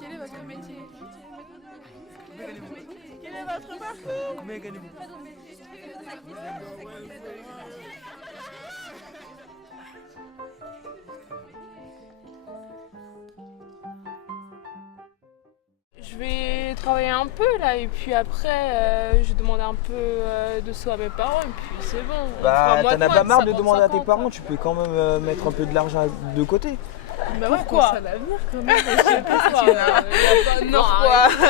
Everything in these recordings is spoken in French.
Quel est votre métier? Quel est votre parcours? Combien gagnez-vous? Je vais travailler un peu là et puis après je vais demander un peu de sous à mes parents et puis c'est bon. Bah, Enfin, t'en as pas marre de demander à tes 50-50, parents, tu peux quand même mettre un peu de l'argent de côté. Bah pourquoi? Ça l'avenir quand même. Pourquoi? Non,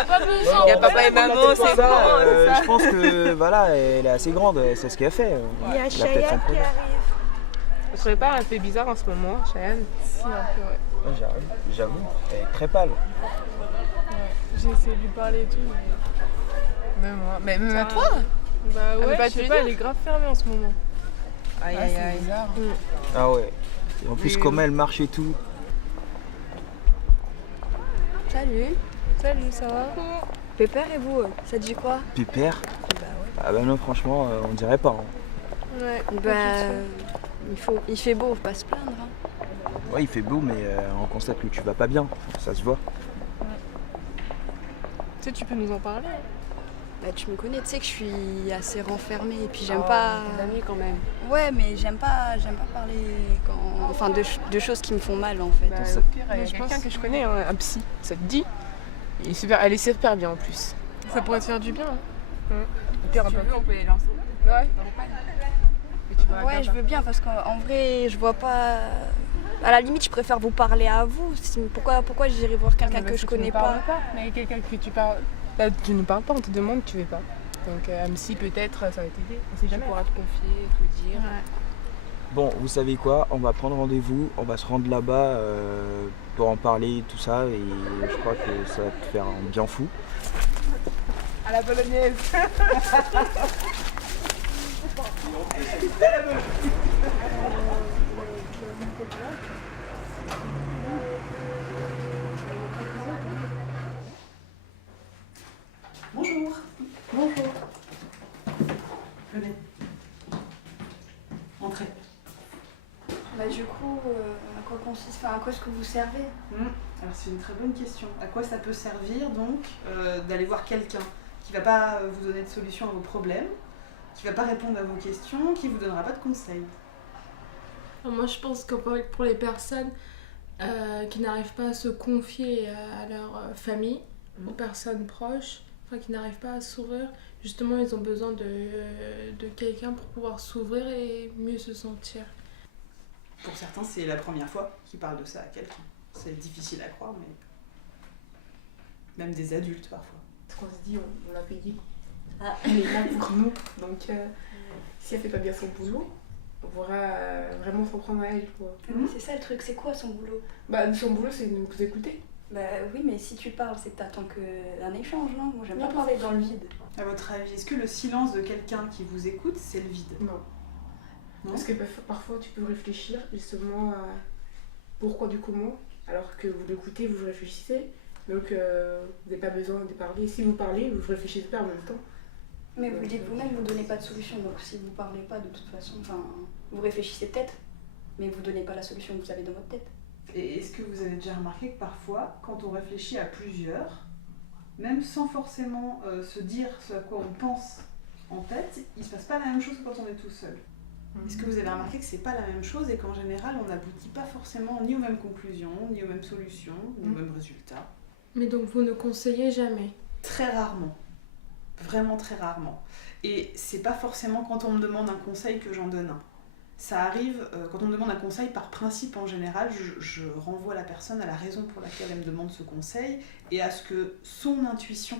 pas besoin. Il y a papa et maman, c'est ça, bon, c'est ça. je pense que voilà, elle est assez grande, elle sait ce qu'elle fait. Il y a Elle a peut-être son Cheyenne qui projet. arrive. Je trouvais pas un peu bizarre en ce moment, Cheyenne. Si, un peu, ouais. Ouais, j'avoue, elle est très pâle. J'ai essayé de lui parler et tout. Même moi. Mais même à toi. Bah veut ouais, pas je te sais le pas, dire elle est grave fermée en ce moment. Aïe aïe aïe. Bizarre. Ah ouais. Et en plus, comment elle marche et tout. Salut. Salut, ça va? Pépère et vous, ça dit quoi? Pépère? Ah bah non, franchement, on dirait pas. Hein. Ouais. Il fait beau, faut pas se plaindre. Hein. Ouais, il fait beau, mais on constate que tu vas pas bien, ça se voit. Tu sais, tu peux nous en parler. Bah, tu me connais, tu sais que je suis assez renfermée et puis j'aime pas. Des amis quand même. Ouais, mais j'aime pas parler enfin de choses qui me font mal en fait. Bah, au pire, il y a quelqu'un que je connais, hein, un psy, ça te dit. Elle est super bien en plus. Ça pourrait te faire du bien. Hein. Au pire, on peut les lancer. Ouais. Ouais, je veux bien parce qu'en vrai, je vois pas. À la limite, je préfère vous parler à vous. Pourquoi j'irais voir quelqu'un que je connais pas? Mais quelqu'un que tu parles. Là, tu ne parles pas, on te demande, tu veux pas. Donc, un psy peut-être, ça va t'aider. On sait Tu jamais. pourras te confier, tout dire. Bon, vous savez quoi, on va prendre rendez-vous, on va se rendre là-bas pour en parler, tout ça, et je crois que ça va te faire un bien fou. À la bolognaise. Bonjour. Bonjour. Venez. Entrez. Bah, du coup, à quoi consiste, à quoi est-ce que vous servez? Alors c'est une très bonne question. À quoi ça peut servir donc d'aller voir quelqu'un qui va pas vous donner de solution à vos problèmes, qui va pas répondre à vos questions, qui vous donnera pas de conseils? Moi, je pense que pour les personnes qui n'arrivent pas à se confier à leur famille, aux personnes proches, enfin, qui n'arrivent pas à s'ouvrir, justement, ils ont besoin de quelqu'un pour pouvoir s'ouvrir et mieux se sentir. Pour certains, c'est la première fois qu'ils parlent de ça à quelqu'un. C'est difficile à croire, mais même des adultes parfois. Ce qu'on se dit, on l'a payé. Elle est là pour nous. Donc, si elle fait pas bien son boulot, on pourra vraiment s'en prendre à elle. Quoi. Oui, c'est ça le truc, c'est quoi son boulot? Bah, son boulot, c'est de nous écouter. Bah oui, mais si tu parles, c'est que t'attends un échange, non? Moi, j'aime pas parler dans le vide. À votre avis, est-ce que le silence de quelqu'un qui vous écoute, c'est le vide? Non. Non. Parce que parfois, tu peux réfléchir justement à pourquoi du comment, alors que vous l'écoutez, vous réfléchissez. Donc, vous n'avez pas besoin de parler. Si vous parlez, vous réfléchissez pas en même temps. Mais vous le dites vous-même, vous donnez pas de solution. Donc si vous parlez pas de toute façon, enfin, vous réfléchissez peut-être, mais vous donnez pas la solution que vous avez dans votre tête. Et est-ce que vous avez déjà remarqué que parfois, quand on réfléchit à plusieurs, même sans forcément se dire ce à quoi on pense en tête, il se passe pas la même chose que quand on est tout seul? Est-ce que vous avez remarqué que c'est pas la même chose et qu'en général, on n'aboutit pas forcément ni aux mêmes conclusions, ni aux mêmes solutions, ni aux mêmes résultats? Mais donc, vous ne conseillez jamais? Très rarement. Vraiment très rarement. Et c'est pas forcément quand on me demande un conseil que j'en donne un. Ça arrive, quand on me demande un conseil, par principe en général, je renvoie la personne à la raison pour laquelle elle me demande ce conseil et à ce que son intuition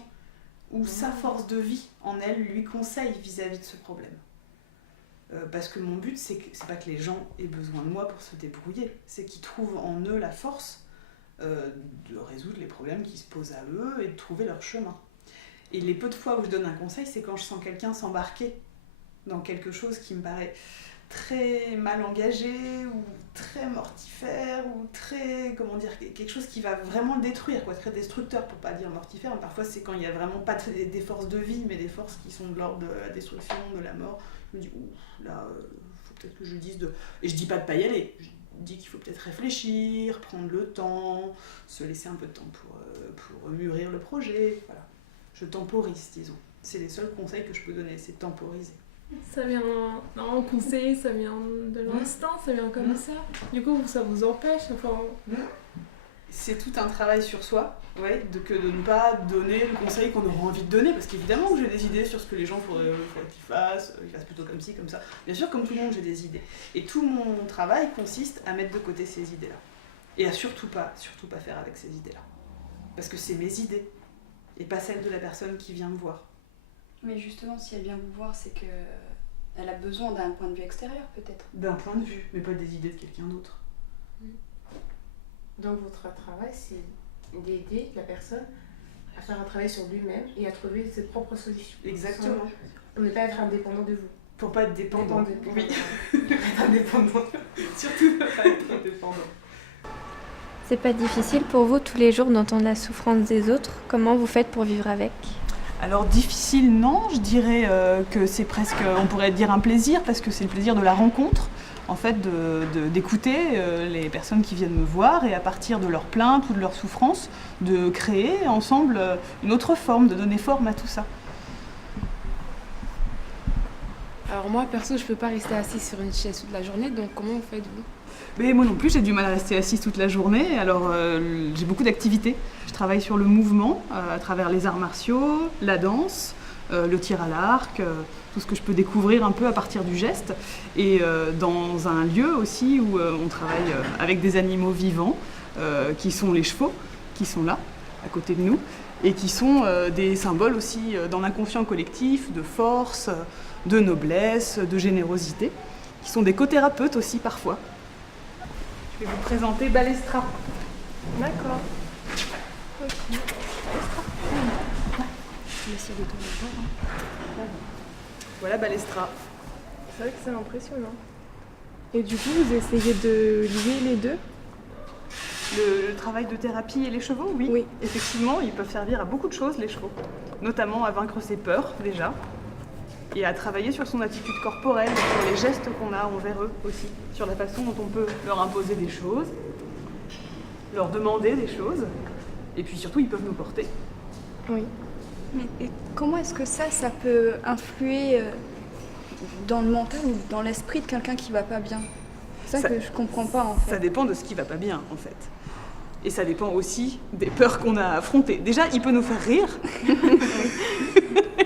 ou sa force de vie en elle lui conseille vis-à-vis de ce problème. Parce que mon but, c'est pas que les gens aient besoin de moi pour se débrouiller, c'est qu'ils trouvent en eux la force de résoudre les problèmes qui se posent à eux et de trouver leur chemin. Et les peu de fois où je donne un conseil, c'est quand je sens quelqu'un s'embarquer dans quelque chose qui me paraît très mal engagé ou très mortifère ou très, comment dire, quelque chose qui va vraiment le détruire, quoi, très destructeur pour pas dire mortifère, mais parfois c'est quand il y a vraiment pas des forces de vie mais des forces qui sont de l'ordre de la destruction, de la mort. Je me dis, ouf, là, faut peut-être que je lui dise de... Et je dis pas de pas y aller, je dis qu'il faut peut-être réfléchir, prendre le temps, se laisser un peu de temps pour mûrir le projet, voilà. Je temporise, disons. C'est les seuls conseils que je peux donner, c'est temporiser. Ça vient, non, conseiller, ça vient de l'instinct, ça vient comme ça. Du coup, ça vous empêche, enfin... C'est tout un travail sur soi, ouais, de ne pas donner le conseil qu'on aura envie de donner, parce qu'évidemment que j'ai des idées sur ce que les gens faudrait qu'ils fassent plutôt comme ci, comme ça. Bien sûr, comme tout le monde, j'ai des idées. Et tout mon travail consiste à mettre de côté ces idées-là. Et à surtout pas faire avec ces idées-là. Parce que c'est mes idées, et pas celles de la personne qui vient me voir. Mais justement, si elle vient vous voir, c'est qu'elle a besoin d'un point de vue extérieur, peut-être. D'un point de vue, mais pas des idées de quelqu'un d'autre. Donc votre travail, c'est d'aider la personne à faire un travail sur lui-même et à trouver ses propres solutions. Exactement. Pour ne pas être indépendant de vous. Pour pas être dépendant. Oui. Indépendant. Surtout ne pas être dépendant. C'est pas difficile pour vous tous les jours d'entendre la souffrance des autres? Comment vous faites pour vivre avec? Alors difficile, non, je dirais que c'est presque, on pourrait dire un plaisir, parce que c'est le plaisir de la rencontre, en fait, d'écouter les personnes qui viennent me voir et à partir de leurs plaintes ou de leurs souffrances, de créer ensemble une autre forme, de donner forme à tout ça. Alors moi, perso, je peux pas rester assise sur une chaise toute la journée, donc comment faites-vous? Mais moi non plus, j'ai du mal à rester assise toute la journée, alors j'ai beaucoup d'activités. Je travaille sur le mouvement, à travers les arts martiaux, la danse, le tir à l'arc, tout ce que je peux découvrir un peu à partir du geste. Et dans un lieu aussi où on travaille avec des animaux vivants, qui sont les chevaux, qui sont là, à côté de nous, et qui sont des symboles aussi dans l'inconscient collectif, de force, de noblesse, de générosité, qui sont des cothérapeutes aussi parfois. Je vais vous présenter Balestra. D'accord. Ok. Voilà Balestra. C'est vrai que c'est impressionnant. Et du coup, vous essayez de lier les deux? Le travail de thérapie et les chevaux, oui. Oui. Effectivement, ils peuvent servir à beaucoup de choses, les chevaux. Notamment à vaincre ses peurs, déjà. Et à travailler sur son attitude corporelle, sur les gestes qu'on a envers eux aussi. Sur la façon dont on peut leur imposer des choses, leur demander des choses. Et puis surtout, ils peuvent nous porter. Oui. Et comment est-ce que ça peut influer dans le mental ou dans l'esprit de quelqu'un qui va pas bien? C'est ça que je comprends pas, en fait. Ça dépend de ce qui va pas bien, en fait. Et ça dépend aussi des peurs qu'on a affrontées. Déjà, il peut nous faire rire.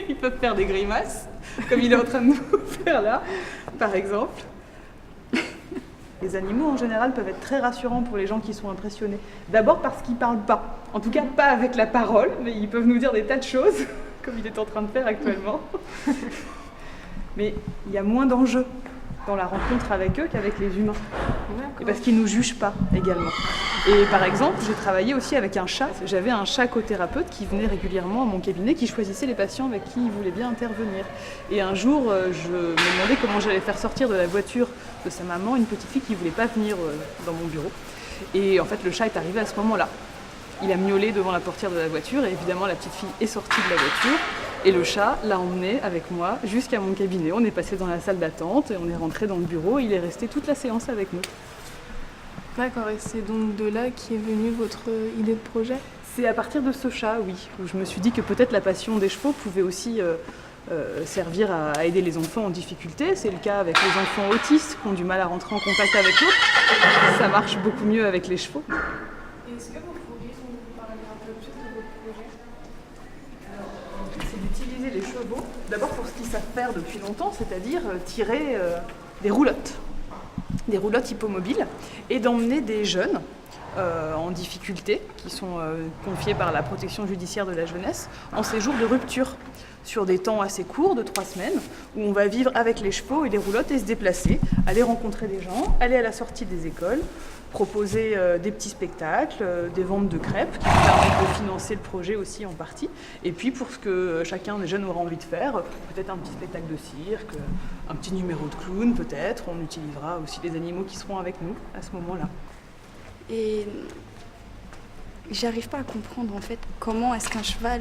Ils peuvent faire des grimaces, comme il est en train de nous faire là, par exemple. Les animaux, en général, peuvent être très rassurants pour les gens qui sont impressionnés. D'abord parce qu'ils parlent pas. En tout cas, pas avec la parole, mais ils peuvent nous dire des tas de choses, comme il est en train de faire actuellement. Mais il y a moins d'enjeux dans la rencontre avec eux qu'avec les humains. Et parce qu'ils ne nous jugent pas également. Et par exemple, j'ai travaillé aussi avec un chat. J'avais un chat cothérapeute qui venait régulièrement à mon cabinet, qui choisissait les patients avec qui il voulait bien intervenir. Et un jour, je me demandais comment j'allais faire sortir de la voiture de sa maman une petite fille qui ne voulait pas venir dans mon bureau. Et en fait, le chat est arrivé à ce moment-là. Il a miaulé devant la portière de la voiture et évidemment, la petite fille est sortie de la voiture. Et le chat l'a emmené avec moi jusqu'à mon cabinet. On est passé dans la salle d'attente et on est rentré dans le bureau. Il est resté toute la séance avec nous. D'accord, et c'est donc de là qu'est venue votre idée de projet? C'est à partir de ce chat, oui, où je me suis dit que peut-être la passion des chevaux pouvait aussi servir à aider les enfants en difficulté. C'est le cas avec les enfants autistes qui ont du mal à rentrer en contact avec l'autre. Ça marche beaucoup mieux avec les chevaux. Est-ce que vous pourriez nous parler un peu plus de votre projet? C'est d'utiliser les chevaux, d'abord pour ce qu'ils savent faire depuis longtemps, c'est-à-dire tirer des roulottes hippomobiles, et d'emmener des jeunes en difficulté, qui sont confiés par la protection judiciaire de la jeunesse, en séjour de rupture, sur des temps assez courts, de 3 semaines, où on va vivre avec les chevaux et les roulottes et se déplacer, aller rencontrer des gens, aller à la sortie des écoles, proposer des petits spectacles, des ventes de crêpes qui permettent de financer le projet aussi en partie. Et puis pour ce que chacun des jeunes aura envie de faire, peut-être un petit spectacle de cirque, un petit numéro de clown peut-être. On utilisera aussi les animaux qui seront avec nous à ce moment-là. Et j'arrive pas à comprendre en fait comment est-ce qu'un cheval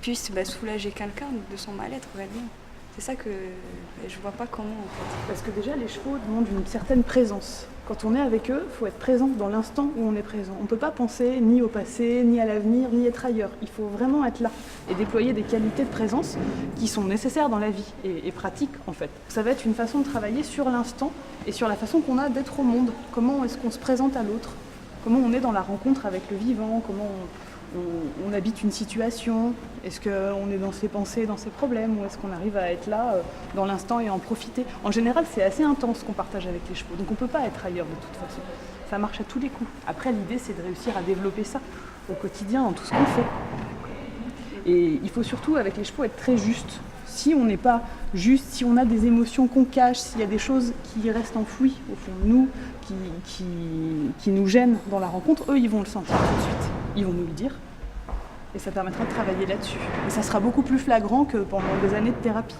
puisse soulager quelqu'un de son mal-être réellement. C'est ça que je vois pas comment en fait. Parce que déjà les chevaux demandent une certaine présence. Quand on est avec eux, il faut être présent dans l'instant où on est présent. On ne peut pas penser ni au passé, ni à l'avenir, ni être ailleurs. Il faut vraiment être là et déployer des qualités de présence qui sont nécessaires dans la vie et pratiques en fait. Ça va être une façon de travailler sur l'instant et sur la façon qu'on a d'être au monde. Comment est-ce qu'on se présente à l'autre? Comment on est dans la rencontre avec le vivant? Comment on habite une situation? Est-ce qu'on est dans ses pensées, dans ses problèmes? Ou est-ce qu'on arrive à être là dans l'instant et en profiter? En général, c'est assez intense ce qu'on partage avec les chevaux, donc on ne peut pas être ailleurs de toute façon. Ça marche à tous les coups. Après, l'idée, c'est de réussir à développer ça au quotidien, dans tout ce qu'on fait. Et il faut surtout, avec les chevaux, être très juste. Si on n'est pas juste, si on a des émotions qu'on cache, s'il y a des choses qui restent enfouies au fond de nous, qui nous gênent dans la rencontre, eux, ils vont le sentir tout de suite. Ils vont nous le dire. Et ça permettra de travailler là-dessus. Et ça sera beaucoup plus flagrant que pendant des années de thérapie.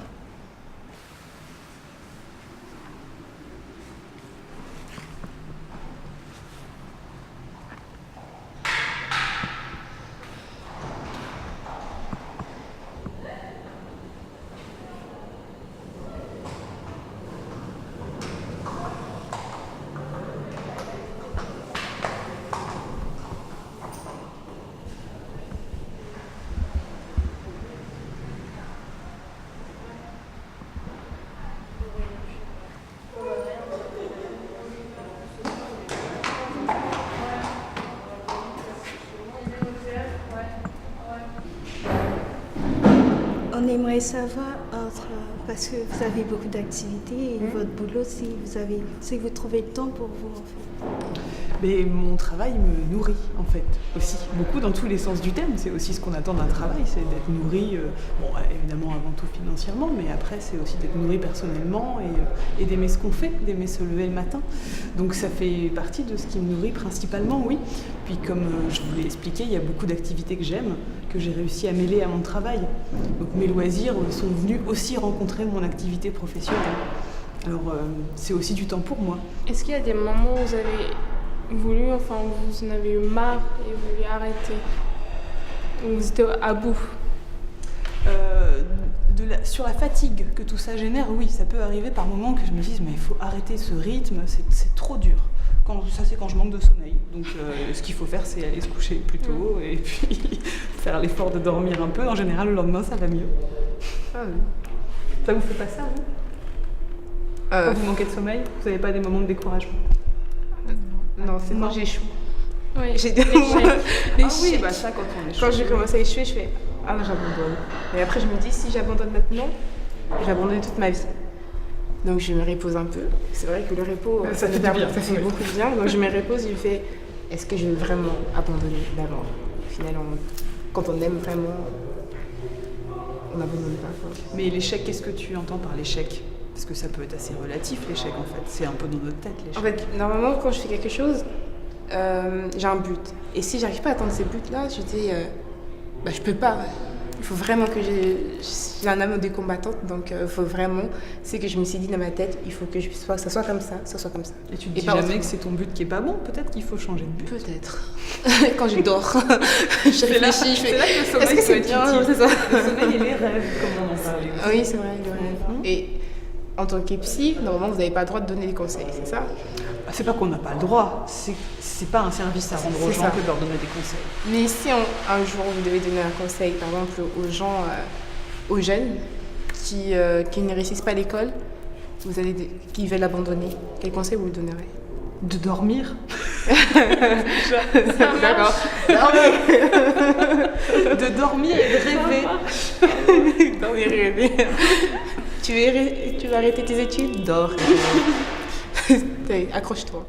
On aimerait savoir, parce que vous avez beaucoup d'activités et votre boulot, si vous trouvez le temps pour vous, en fait. Mais mon travail me nourrit, en fait, aussi. Beaucoup dans tous les sens du terme. C'est aussi ce qu'on attend d'un travail, c'est d'être nourri, évidemment avant tout financièrement, mais après c'est aussi d'être nourri personnellement et d'aimer ce qu'on fait, d'aimer se lever le matin. Donc ça fait partie de ce qui me nourrit principalement, oui. Puis comme je vous l'ai expliqué, il y a beaucoup d'activités que j'aime, que j'ai réussi à mêler à mon travail. Donc mes loisirs sont venus aussi rencontrer mon activité professionnelle. Alors c'est aussi du temps pour moi. Est-ce qu'il y a des moments où vous avez voulu, vous en avez eu marre et vous voulez arrêter? Ou vous étiez à bout? Sur la fatigue que tout ça génère, oui, ça peut arriver par moments que je me dise mais il faut arrêter ce rythme, c'est trop dur. Ça c'est quand je manque de sommeil. Donc ce qu'il faut faire c'est aller se coucher plus tôt et puis faire l'effort de dormir un peu. En général le lendemain ça va mieux. Ah oui. Ça vous fait pas ça, vous? Quand vous manquez de sommeil, vous n'avez pas des moments de découragement? Non, c'est quand j'échoue. Oui, j'ai ça quand on échoue. Quand je commence à échouer, je fais ah non, j'abandonne. Et après je me dis si j'abandonne maintenant, j'abandonne toute ma vie. Donc je me repose un peu. C'est vrai que le repos, ça fait beaucoup de bien. Donc je me repose, je fais est-ce que je vais vraiment abandonner d'abord? Finalement, quand on aime vraiment, on n'abandonne pas. Mais l'échec, qu'est-ce que tu entends par l'échec? Parce que ça peut être assez relatif l'échec en fait. C'est un peu dans notre tête l'échec. En fait, normalement quand je fais quelque chose, j'ai un but. Et si j'arrive pas à atteindre ces buts-là, je dis je peux pas. Il faut vraiment que j'ai un âme de combattante, donc il faut vraiment, c'est que je me suis dit dans ma tête, il faut que ça soit comme ça, ça soit comme ça. Et tu te dis jamais que c'est ton but qui est pas bon, peut-être qu'il faut changer de but. Peut-être. Quand je dors, je réfléchis, je fais, là que le sommeil est-ce que c'est bien, c'est ça? Le sommeil et les rêves, comme on en parlait. Oui, c'est vrai, les rêves. Et en tant que psy, normalement vous n'avez pas le droit de donner des conseils, c'est ça? C'est pas qu'on n'a pas le droit, c'est pas un service à rendre aux gens que de leur donner des conseils. Mais si un jour vous devez donner un conseil, par exemple aux gens, aux jeunes qui ne réussissent pas à l'école, qui veulent abandonner, quel conseil vous lui donnerez? De dormir. D'accord. De dormir et de rêver. Dormir et rêver. Tu vas arrêter tes études? Dors. Accroche-toi.